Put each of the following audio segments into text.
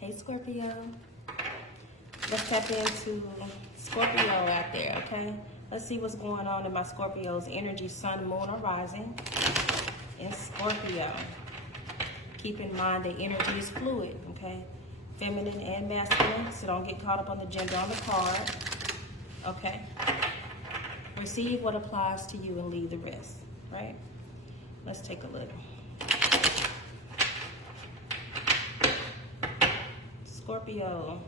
Hey Scorpio, let's tap into Scorpio out there, okay? Let's see what's going on in my Scorpio's energy, sun, moon, or rising in Scorpio. Keep in mind that energy is fluid, okay? Feminine and masculine, so don't get caught up on the gender on the card, okay? Receive what applies to you and leave the rest, right? Let's take a look. Scorpio,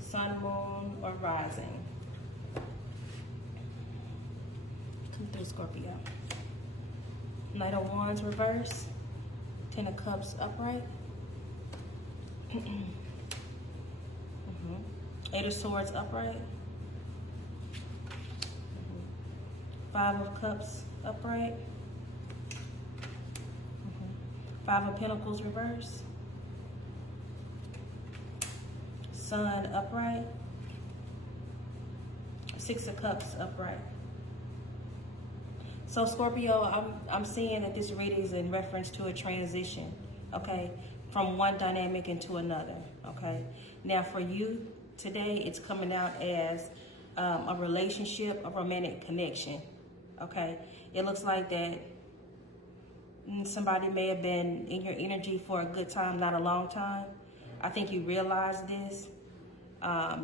sun, moon, or rising. Come through, Scorpio. Knight of Wands reverse. Ten of Cups upright. Eight of Swords upright. Five of Cups upright. Five of Pentacles reverse. Sun upright. Six of Cups upright. So Scorpio, I'm seeing that this reading is in reference to a transition, okay, from one dynamic into another, okay. Now for you today, it's coming out as a relationship, a romantic connection, okay. It looks like that somebody may have been in your energy for a good time, not a long time. I think you realize this.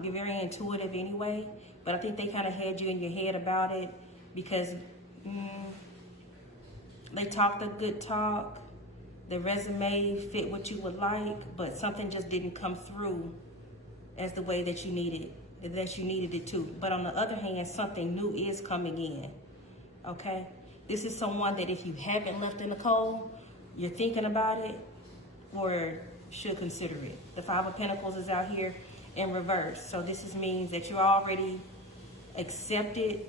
You're very intuitive anyway, but I think they kind of had you in your head about it because they talked a good talk. The resume fit what you would like, but something just didn't come through as the way that you needed it to. But on the other hand, something new is coming in, okay? This is someone that if you haven't left in the cold, you're thinking about it or should consider it. The Five of Pentacles is out here in reverse. So this means that you're already accepted,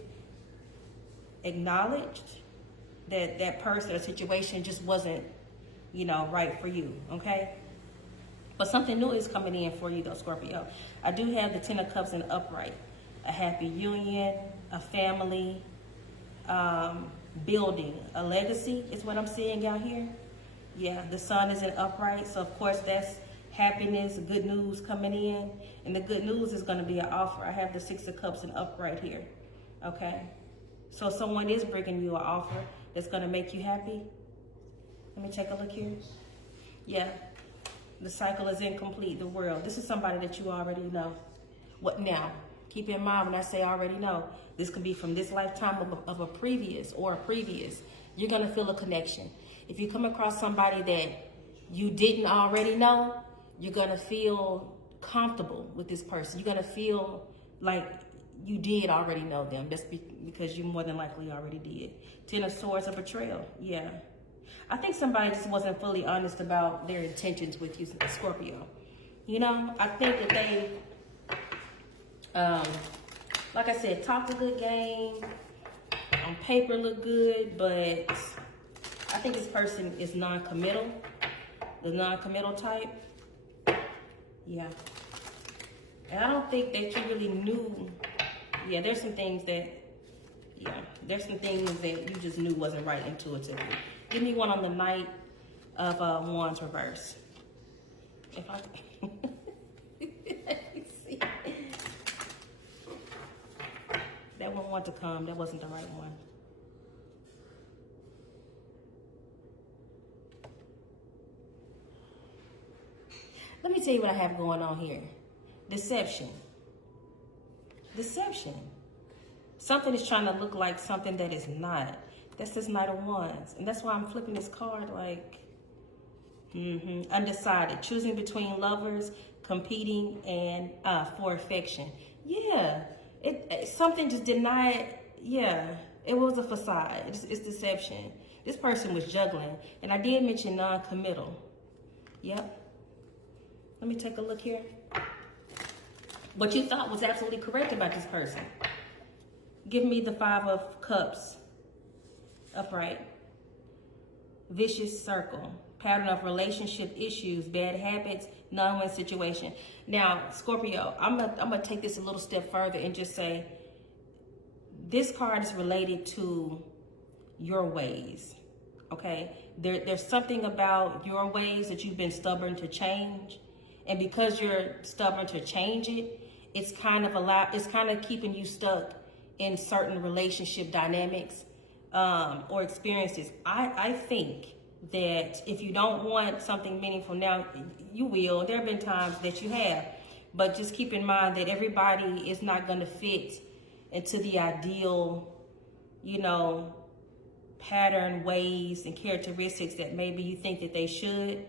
acknowledged that that person or situation just wasn't, right for you, okay? But something new is coming in for you though, Scorpio. I do have the Ten of Cups in upright. A happy union, a family, building, a legacy is what I'm seeing out here. Yeah, the sun is in upright, so of course that's happiness, good news coming in. And the good news is going to be an offer. I have the Six of Cups in upright here, okay? So someone is bringing you an offer that's going to make you happy. Let me take a look here. Yeah, the cycle is incomplete, the world. This is somebody that you already know. What now? Keep in mind when I say already know, this could be from this lifetime of a previous or a previous. You're going to feel a connection. If you come across somebody that you didn't already know, you're going to feel comfortable with this person. You're going to feel like you did already know them. That's because you more than likely already did. Ten of Swords, a betrayal. Yeah. I think somebody just wasn't fully honest about their intentions with you, Scorpio. I think that they, like I said, talked a good game. On paper look good, but I think this person is non-committal. The non-committal type. Yeah. And I don't think that you really knew. Yeah, there's some things that you just knew wasn't right intuitively. Give me one on the Knight of Wands reverse. If I let me see. That one wanted to come. That wasn't the right one. Let me tell you what I have going on here. Deception. Deception. Something is trying to look like something that is not. That's this Knight of Wands. And that's why I'm flipping this card like, undecided. Choosing between lovers, competing, and for affection. Yeah. Something just did not, it was a facade. It's deception. This person was juggling. And I did mention non-committal. Yep. Let me take a look here. What you thought was absolutely correct about this person. Give me the Five of Cups upright. Vicious circle. Pattern of relationship issues, bad habits, non-win situation. Now, Scorpio, I'm gonna take this a little step further and just say this card is related to your ways. Okay, there's something about your ways that you've been stubborn to change, And because you're stubborn to change it, it's kind of keeping you stuck in certain relationship dynamics or experiences. I think that if you don't want something meaningful now, you will. There have been times that you have, but just keep in mind that everybody is not going to fit into the ideal, you know, pattern, ways, and characteristics that maybe you think that they should.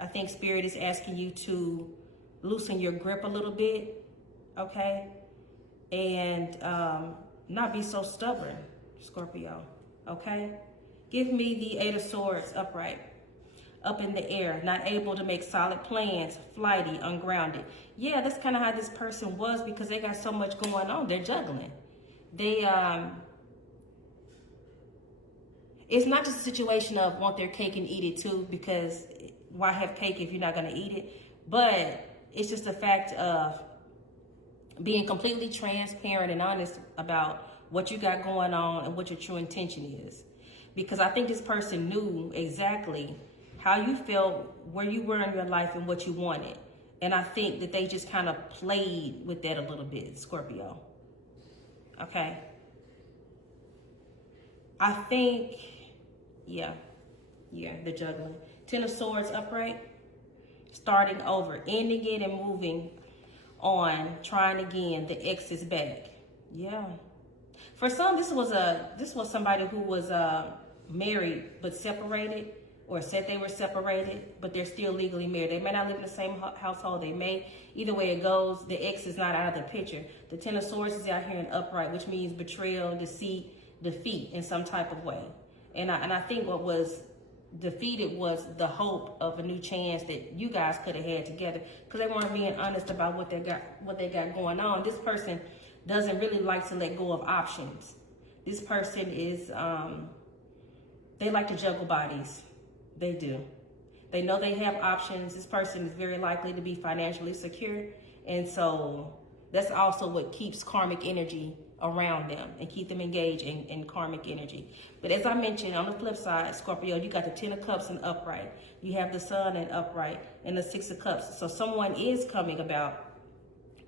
I think Spirit is asking you to loosen your grip a little bit, okay? And not be so stubborn, Scorpio, okay? Give me the Eight of Swords upright, up in the air, not able to make solid plans, flighty, ungrounded. Yeah, that's kind of how this person was, because they got so much going on. They're juggling. It's not just a situation of want their cake and eat it too, because why have cake if you're not going to eat it? But it's just a fact of being completely transparent and honest about what you got going on and what your true intention is. Because I think this person knew exactly how you felt, where you were in your life, and what you wanted. And I think that they just kind of played with that a little bit, Scorpio. Okay? I think, yeah, the juggling. Ten of Swords upright, starting over, ending it and moving on, trying again. The X is back. Yeah. For some, this was somebody who was married but separated, or said they were separated, but they're still legally married. They may not live in the same household. They may. Either way it goes, the X is not out of the picture. The Ten of Swords is out here in upright, which means betrayal, deceit, defeat in some type of way. And I think what was defeated was the hope of a new chance that you guys could have had together, because they weren't being honest about what they got going on. This person doesn't really like to let go of options. This person is they like to juggle bodies. They do. They know they have options. This person is very likely to be financially secure, and so that's also what keeps karmic energy around them and keep them engaged in karmic energy. But as I mentioned, on the flip side, Scorpio, you got the Ten of Cups in upright. You have the Sun in upright and the Six of Cups. So someone is coming about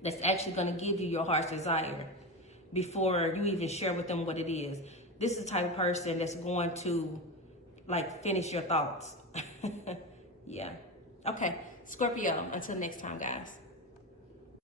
that's actually going to give you your heart's desire before you even share with them what it is. This is the type of person that's going to like finish your thoughts. Yeah. Okay, Scorpio, until next time, guys.